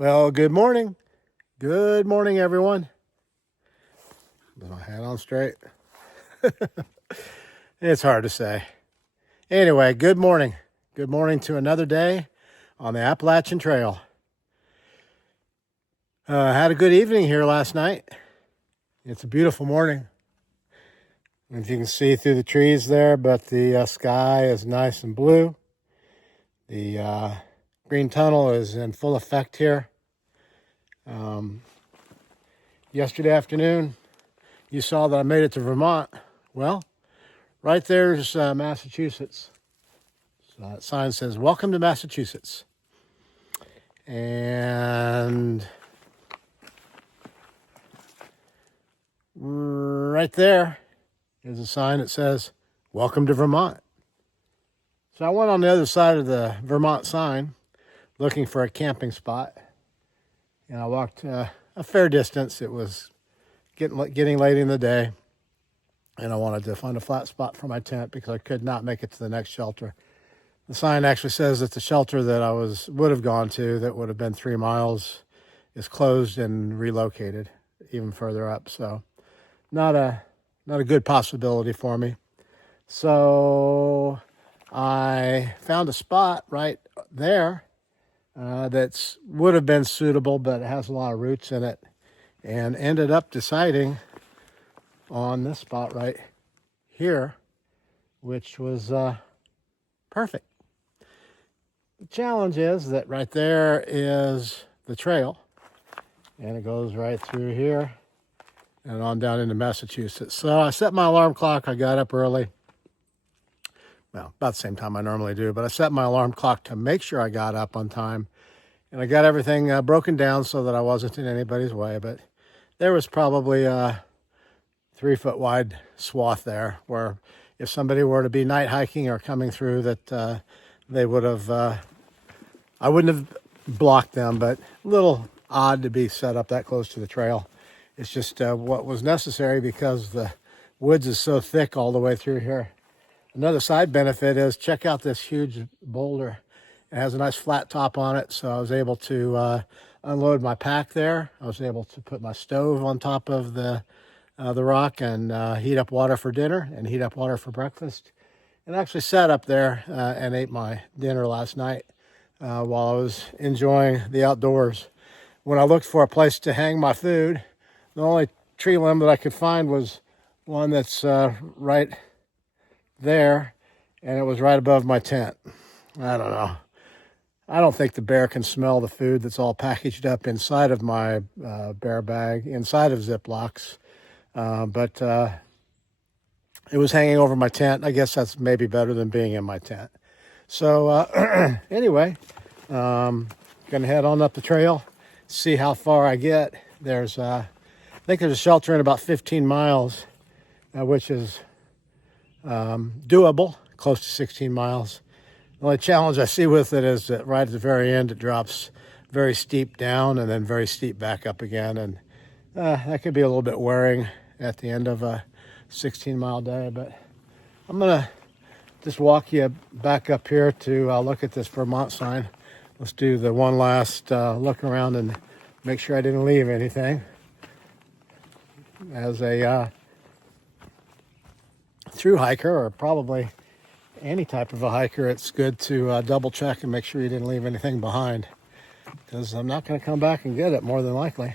Well, good morning. Good morning, everyone. Put my hat on straight. It's hard to say. Anyway, good morning. Good morning to another day on the Appalachian Trail. Had a good evening here last night. It's a beautiful morning. If you can see through the trees there, but the sky is nice and blue. The green tunnel is in full effect here. Yesterday afternoon, you saw that I made it to Vermont. Well, right there's Massachusetts. So that sign says, "Welcome to Massachusetts." And right there is a sign that says, "Welcome to Vermont." So I went on the other side of the Vermont sign looking for a camping spot. And I walked a fair distance. It was getting late in the day. And I wanted to find a flat spot for my tent because I could not make it to the next shelter. The sign actually says that the shelter that I would have gone to, that would have been 3 miles, is closed and relocated even further up. So not a good possibility for me. So I found a spot right there that would have been suitable, but it has a lot of roots in it, and ended up deciding on this spot right here, which was perfect. The challenge is that right there is the trail, and it goes right through here and on down into Massachusetts. So I set my alarm clock. I got up early. Well, about the same time I normally do, but I set my alarm clock to make sure I got up on time. And I got everything broken down so that I wasn't in anybody's way. But there was probably a 3-foot wide swath there where if somebody were to be night hiking or coming through, that they would have, I wouldn't have blocked them, but a little odd to be set up that close to the trail. It's just what was necessary because the woods is so thick all the way through here. Another side benefit is check out this huge boulder. It has a nice flat top on it, so I was able to unload my pack there. I was able to put my stove on top of the rock and heat up water for dinner and heat up water for breakfast. And I actually sat up there and ate my dinner last night while I was enjoying the outdoors. When I looked for a place to hang my food, the only tree limb that I could find was one that's right there, and it was right above my tent. I don't know. I don't think the bear can smell the food that's all packaged up inside of my bear bag, inside of Ziplocs. But it was hanging over my tent. I guess that's maybe better than being in my tent. So anyway, gonna head on up the trail, see how far I get. I think there's a shelter in about 15 miles, which is doable, close to 16 miles. The only challenge I see with it is that right at the very end, it drops very steep down and then very steep back up again. And that could be a little bit wearing at the end of a 16-mile day. But I'm going to just walk you back up here to look at this Vermont sign. Let's do the one last look around and make sure I didn't leave anything. As a through hiker, or probably any type of a hiker, it's good to double check and make sure you didn't leave anything behind, because I'm not going to come back and get it more than likely.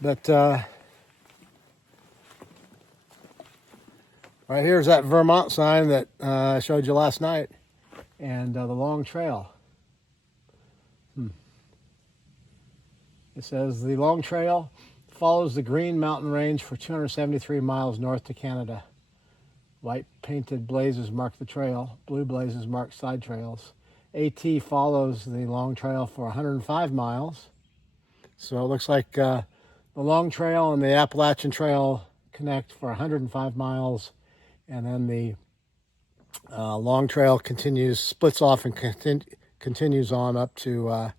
But right here's that Vermont sign that I showed you last night, and the long trail. It says the long trail follows the Green Mountain Range for 273 miles north to Canada. White painted blazes mark the trail. Blue blazes mark side trails. AT follows the long trail for 105 miles. So it looks like the long trail and the Appalachian Trail connect for 105 miles. And then the long trail splits off and continues on up to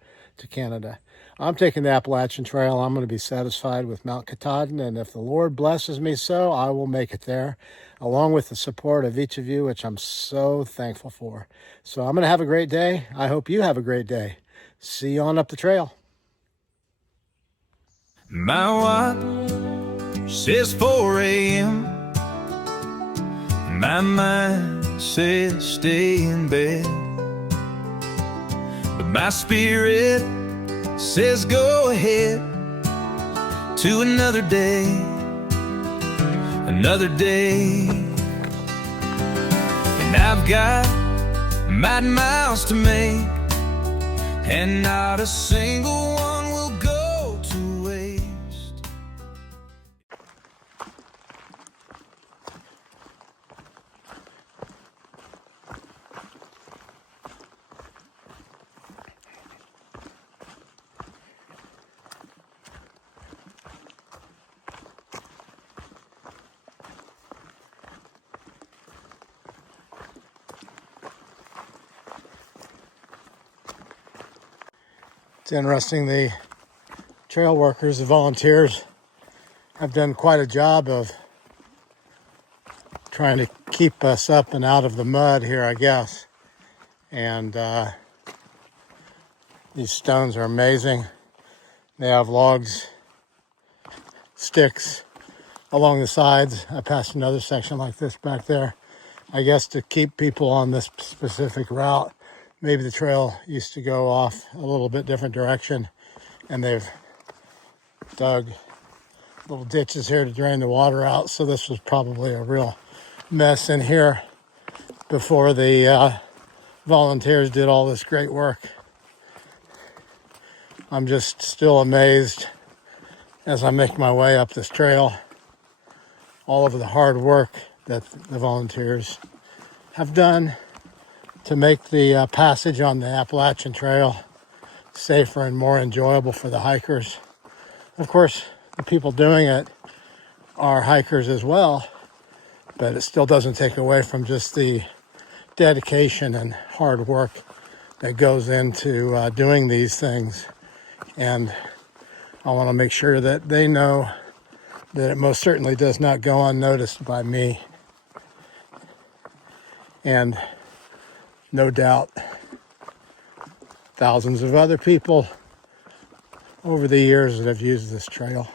Canada. I'm taking the Appalachian Trail. I'm going to be satisfied with Mount Katahdin, and if the Lord blesses me so, I will make it there, along with the support of each of you, which I'm so thankful for. So I'm going to have a great day. I hope you have a great day. see you on up the trail. My watch says 4 a.m. My mind says stay in bed, but my spirit says go ahead to another day, another day. And I've got miles to make, and not a single one will go to waste. It's interesting, the trail workers, the volunteers, have done quite a job of trying to keep us up and out of the mud here, I guess. And these stones are amazing. They have logs, sticks along the sides. I passed another section like this back there, I guess to keep people on this specific route. Maybe the trail used to go off a little bit different direction, and they've dug little ditches here to drain the water out. So this was probably a real mess in here before the volunteers did all this great work. I'm just still amazed as I make my way up this trail, all of the hard work that the volunteers have done to make the passage on the Appalachian Trail safer and more enjoyable for the hikers. Of course, the people doing it are hikers as well, but it still doesn't take away from just the dedication and hard work that goes into doing these things. And I want to make sure that they know that it most certainly does not go unnoticed by me. And no doubt thousands of other people over the years that have used this trail.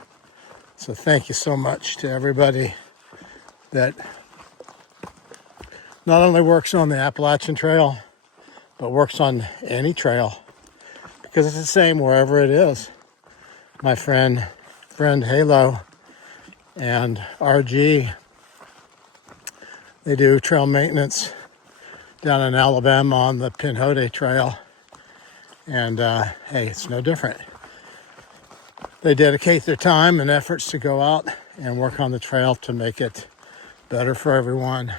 So thank you so much to everybody that not only works on the Appalachian Trail, but works on any trail, because it's the same wherever it is. My friend Halo and RG, they do trail maintenance down in Alabama on the Pinhoti Trail. And hey, it's no different. They dedicate their time and efforts to go out and work on the trail to make it better for everyone.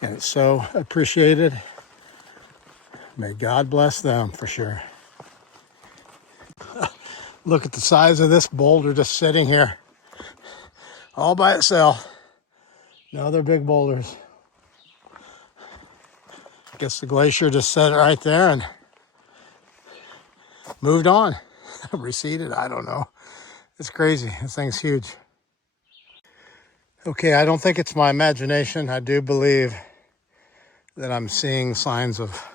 And it's so appreciated. May God bless them for sure. Look at the size of this boulder just sitting here all by itself. No other big boulders. Guess the glacier just set it right there and moved on. Receded, I don't know. It's crazy. This thing's huge. Okay, I don't think it's my imagination. I do believe that I'm seeing signs of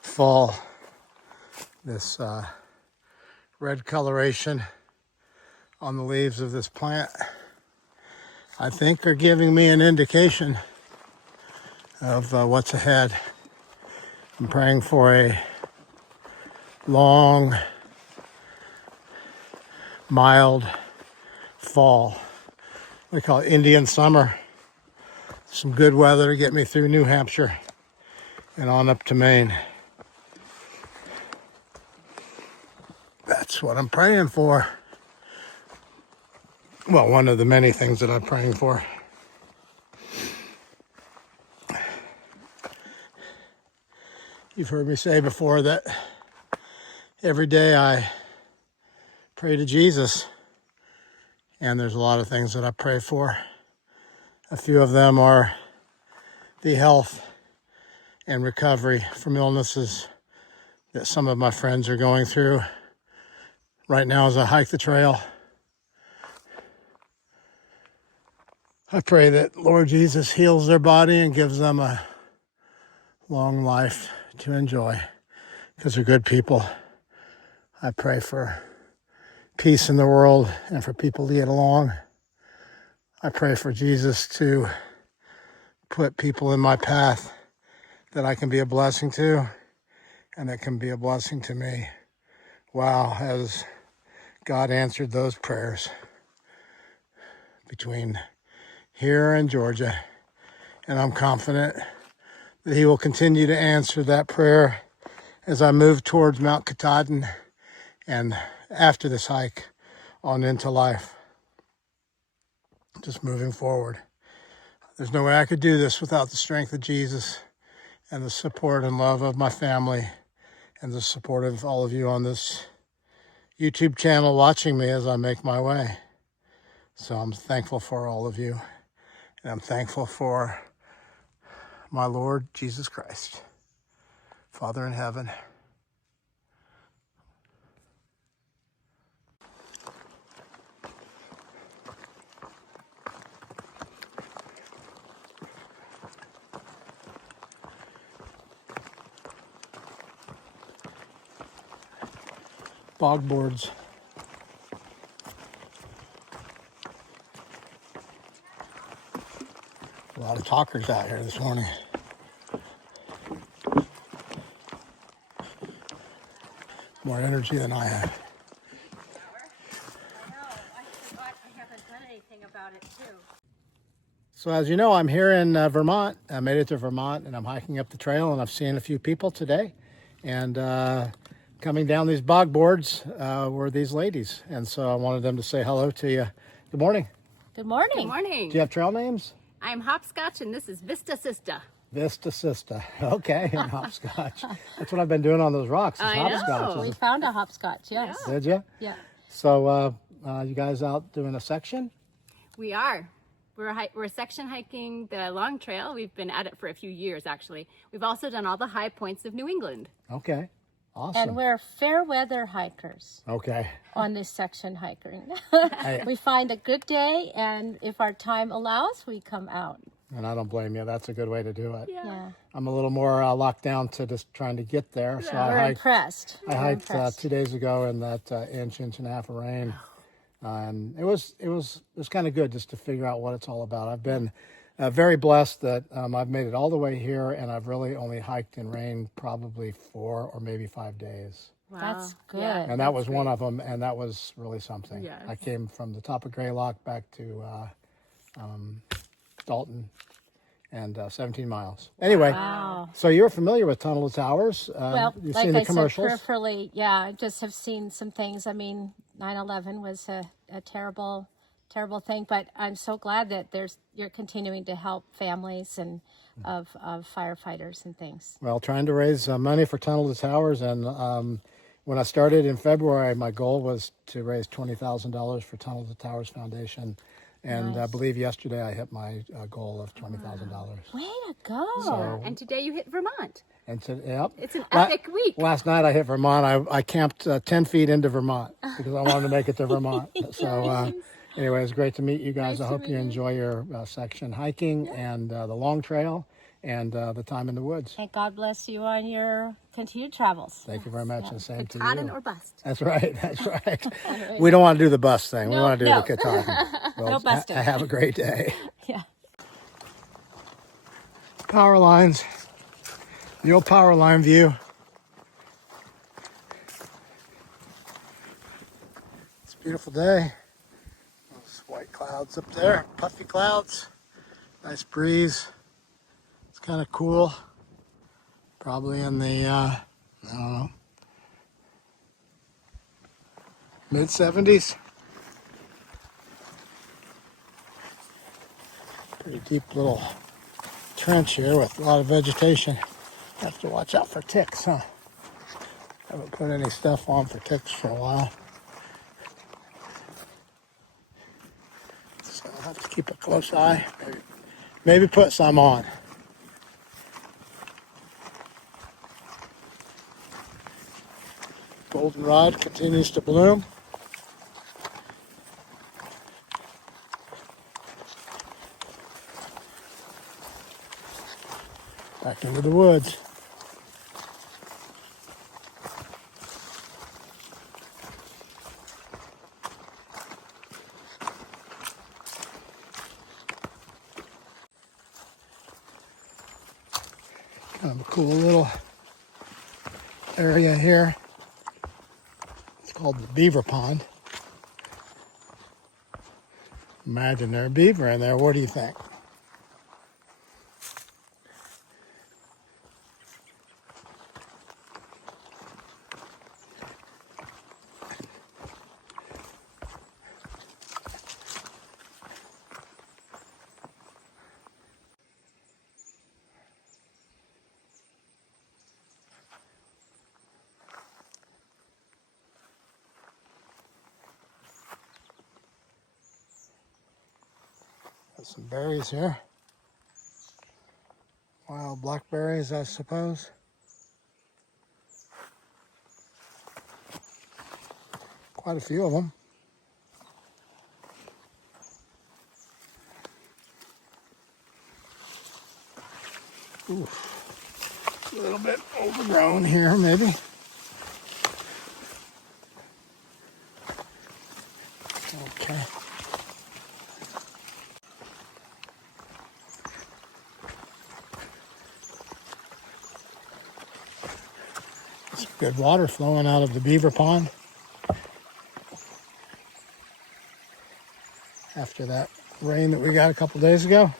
fall. This red coloration on the leaves of this plant, I think, are giving me an indication of what's ahead. I'm praying for a long, mild fall. We call it Indian summer. Some good weather to get me through New Hampshire and on up to Maine. That's what I'm praying for. Well, one of the many things that I'm praying for. You've heard me say before that every day I pray to Jesus, and there's a lot of things that I pray for. A few of them are the health and recovery from illnesses that some of my friends are going through right now as I hike the trail. I pray that Lord Jesus heals their body and gives them a long life to enjoy. because they're good people. I pray for peace in the world and for people to get along. I pray for Jesus to put people in my path that I can be a blessing to and that can be a blessing to me. Wow, has God answered those prayers between here and Georgia. And I'm confident that he will continue to answer that prayer as I move towards Mount Katahdin and after this hike on into life. Just moving forward. There's no way I could do this without the strength of Jesus and the support and love of my family and the support of all of you on this YouTube channel watching me as I make my way. So I'm thankful for all of you. And I'm thankful for my Lord Jesus Christ, Father in heaven. Bog boards. A lot of talkers out here this morning. More energy than I have. I forgot I haven't done anything about it too. So as you know, I'm here in Vermont. I made it to Vermont and I'm hiking up the trail and I've seen a few people today. And coming down these bog boards were these ladies. And so I wanted them to say hello to you. Good morning. Good morning. Good morning. Do you have trail names? I'm Hopscotch and this is Vista Sista. Vista Sista. Okay, and hopscotch. That's what I've been doing on those rocks. Is I know. hopscotch. We found a hopscotch, yes. Did you? Yeah. So you guys out doing a section? We are. We're section hiking the long trail. We've been at it for a few years, actually. We've also done all the high points of New England. Okay, awesome. And we're fair weather hikers Okay. on this section hiking. We find a good day, and if our time allows, we come out. And I don't blame you. That's a good way to do it. Yeah. I'm a little more locked down to just trying to get there. So We're impressed. I hiked 2 days ago in that inch and a half of rain. And it was kind of good just to figure out what it's all about. I've been very blessed that I've made it all the way here, and I've really only hiked in rain probably 4 or maybe 5 days. Wow. That's good. Yeah. And that was one of them, and that was really something. Yes. I came from the top of Greylock back to Dalton, and 17 miles. Anyway, Wow. so you're familiar with Tunnel to Towers. Well, You've like seen the I commercials. said, peripherally, yeah, I just have seen some things. I mean, 9/11 was a terrible, terrible thing, but I'm so glad that you're continuing to help families and of firefighters and things. Well, trying to raise money for Tunnel to Towers, and when I started in February, my goal was to raise $20,000 for Tunnel to Towers Foundation. And I believe yesterday I hit my goal of $20,000. Way to go! So, And today you hit Vermont. and so, yep. It's an epic week. Last night I hit Vermont. I camped 10 feet into Vermont because I wanted to make it to Vermont. So anyway, it's great to meet you guys. I hope you enjoy your section hiking and the long trail and the time in the woods. And God bless you on your continued travels. Thank you very much, and same to Katahdin you. or bust. That's right. That's right. We don't want to do the bus thing. We want to do no. the Katahdin. Well, No busting. have a great day. Yeah. Power lines. The old power line view. It's a beautiful day. Those white clouds up there, puffy clouds. Nice breeze. It's kind of cool. Probably in the, I don't know, mid-70s. Pretty deep little trench here with a lot of vegetation. Have to watch out for ticks, huh? Haven't put any stuff on for ticks for a while. So I'll have to keep a close eye. Maybe put some on. Goldenrod continues to bloom. Back into the woods. Kind of a cool little area here. It's called the beaver pond. Imagine there's a beaver in there. What do you think? Got some berries here. Wild blackberries, I suppose. Quite a few of them. Oof. A little bit overgrown here, maybe. Okay. It's good water flowing out of the beaver pond after that rain that we got a couple days ago.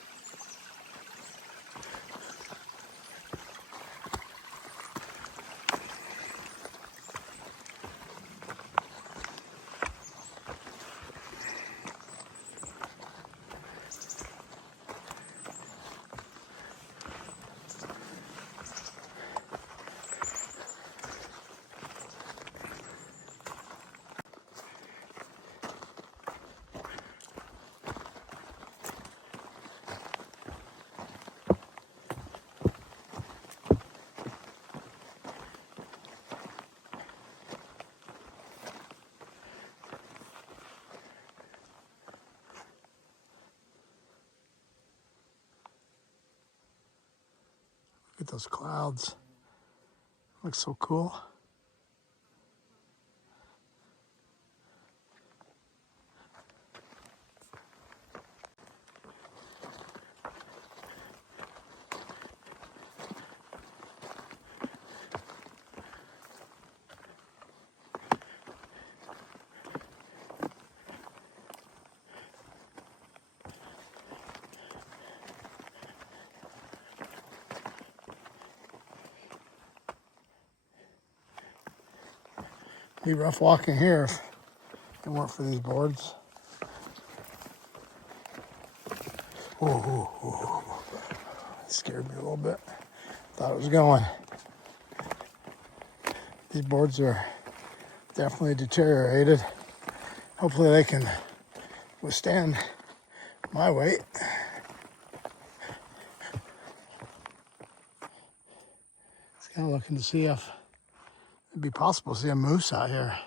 Look at those clouds. Looks so cool. Be rough walking here if it weren't for these boards. Ooh. It scared me a little bit. Thought it was going. These boards are definitely deteriorated. Hopefully they can withstand my weight. Just kind of looking to see if it'd be possible to see a moose out here.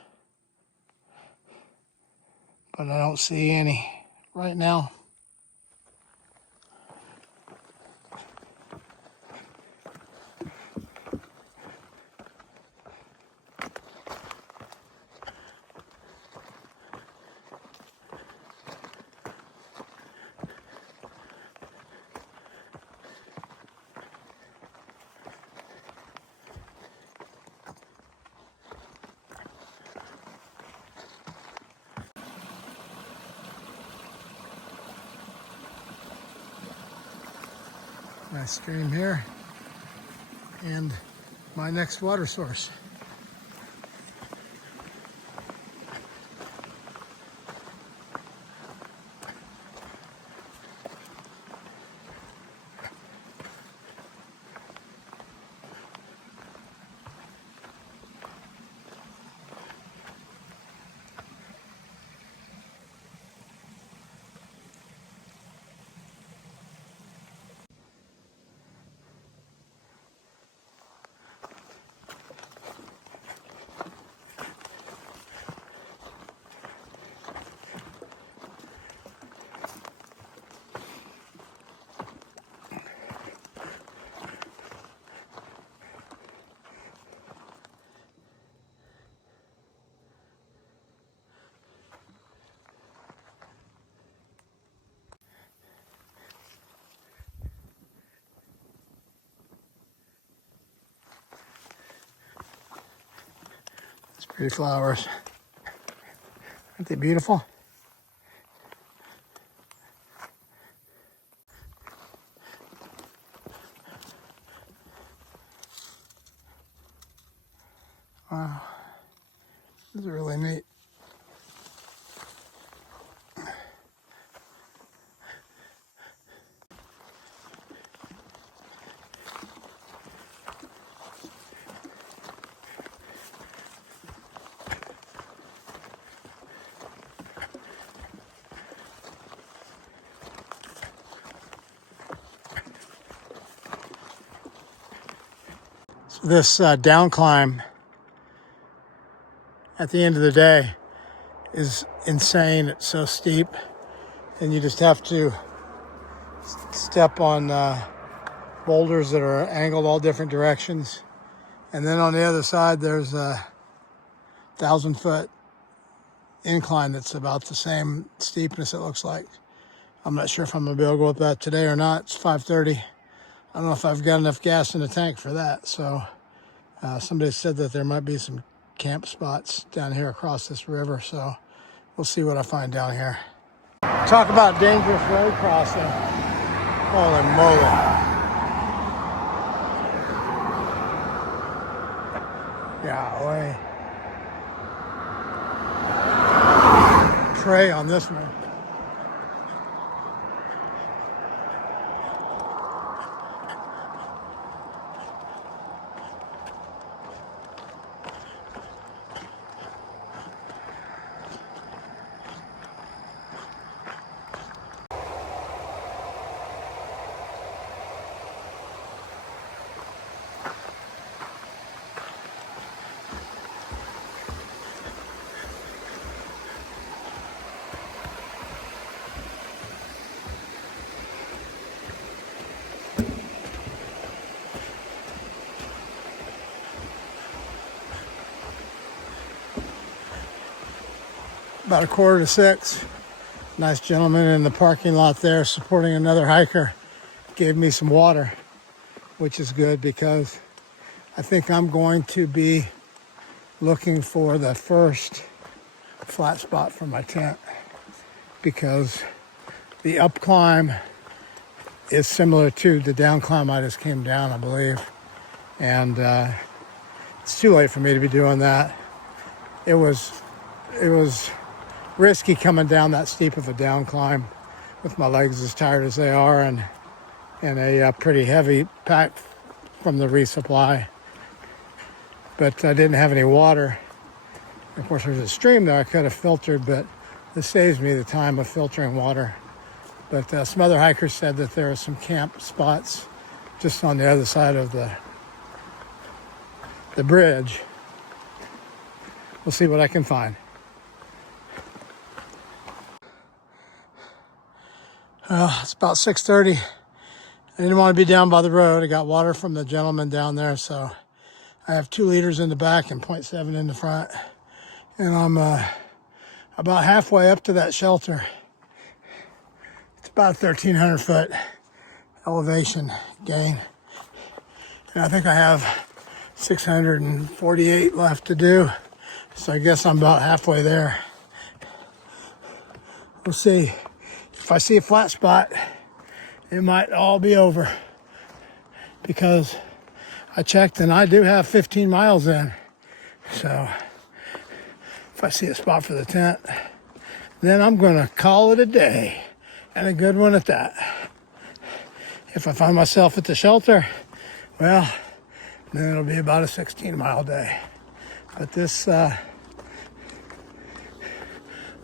But I don't see any right now. Nice stream here, and my next water source. Pretty flowers. Aren't they beautiful? Wow, this is really neat. So this down climb at the end of the day is insane. It's so steep, and you just have to step on boulders that are angled all different directions. And then on the other side, there's a 1,000-foot incline that's about the same steepness, it looks like. I'm not sure if I'm gonna be able to go up that today or not. It's 5:30. I don't know if I've got enough gas in the tank for that. So somebody said that there might be some camp spots down here across this river. So we'll see what I find down here. Talk about dangerous road crossing. Holy moly. Golly. Tray on this one. About 5:45. Nice gentleman in the parking lot there supporting another hiker gave me some water, which is good because I think I'm going to be looking for the first flat spot for my tent, because the up climb is similar to the down climb I just came down, I believe. And it's too late for me to be doing that. It was risky coming down that steep of a down climb with my legs as tired as they are and a pretty heavy pack from the resupply. But I didn't have any water. Of course, there's a stream there I could have filtered, but this saves me the time of filtering water. But some other hikers said that there are some camp spots just on the other side of the bridge. We'll see what I can find. It's about 6:30. I didn't want to be down by the road. I got water from the gentleman down there, so I have 2 liters in the back and 0.7 in the front. And I'm about halfway up to that shelter. It's about 1,300 foot elevation gain. And I think I have 648 left to do. So I guess I'm about halfway there. We'll see. If I see a flat spot, it might all be over, because I checked and I do have 15 miles in. So if I see a spot for the tent, then I'm going to call it a day, and a good one at that. If I find myself at the shelter, well, then it'll be about a 16-mile day. But this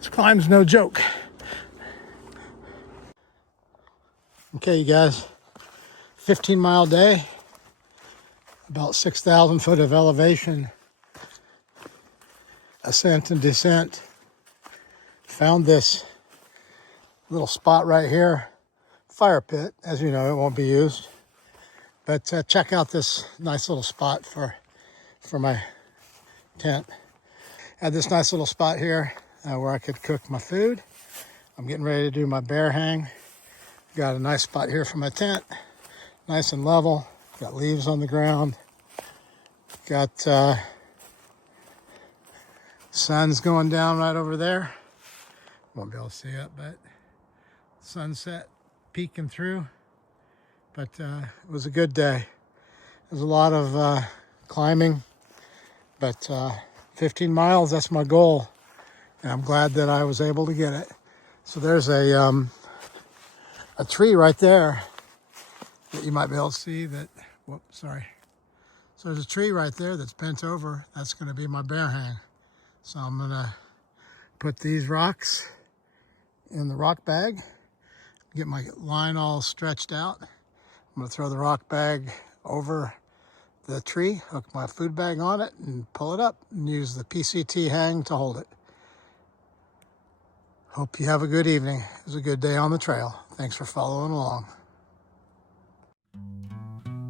climb's no joke. Okay, you guys, 15-mile day, about 6,000 foot of elevation, ascent and descent. Found this little spot right here, fire pit. As you know, it won't be used, but check out this nice little spot for my tent. Had this nice little spot here where I could cook my food. I'm getting ready to do my bear hang. Got a nice spot here for my tent, nice and level. Got leaves on the ground. Got Sun's going down right over there. Won't be able to see it, but sunset peeking through. But it was a good day. There's a lot of climbing, but 15 miles, that's my goal. And I'm glad that I was able to get it. So there's a tree right there that you might be able to see that, whoops, sorry. So there's a tree right there that's bent over. That's gonna be my bear hang. So I'm gonna put these rocks in the rock bag, get my line all stretched out. I'm gonna throw the rock bag over the tree, hook my food bag on it, and pull it up and use the PCT hang to hold it. Hope you have a good evening. It was a good day on the trail. Thanks for following along.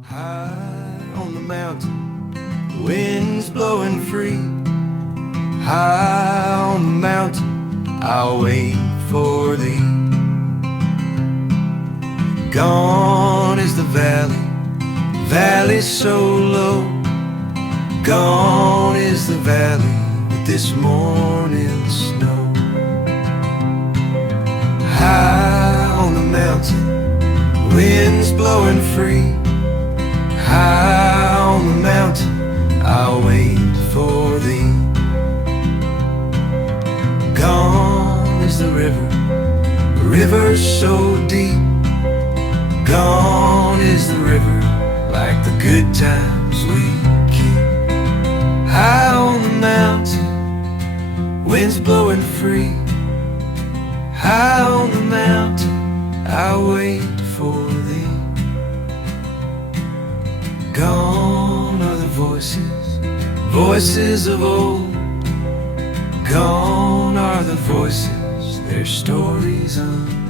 High on the mountain, the wind's blowing free. High on the mountain, I'll wait for thee. Gone is the valley so low. Gone is the valley with this morning's snow. High on the mountain, wind's blowing free. High on the mountain, I'll wait for thee. Gone is the river so deep. Gone is the river, like the good times we keep. High on the mountain, wind's blowing free. High on the mountain, I'll wait for thee. Gone are the voices of old. Gone are the voices, their stories untold.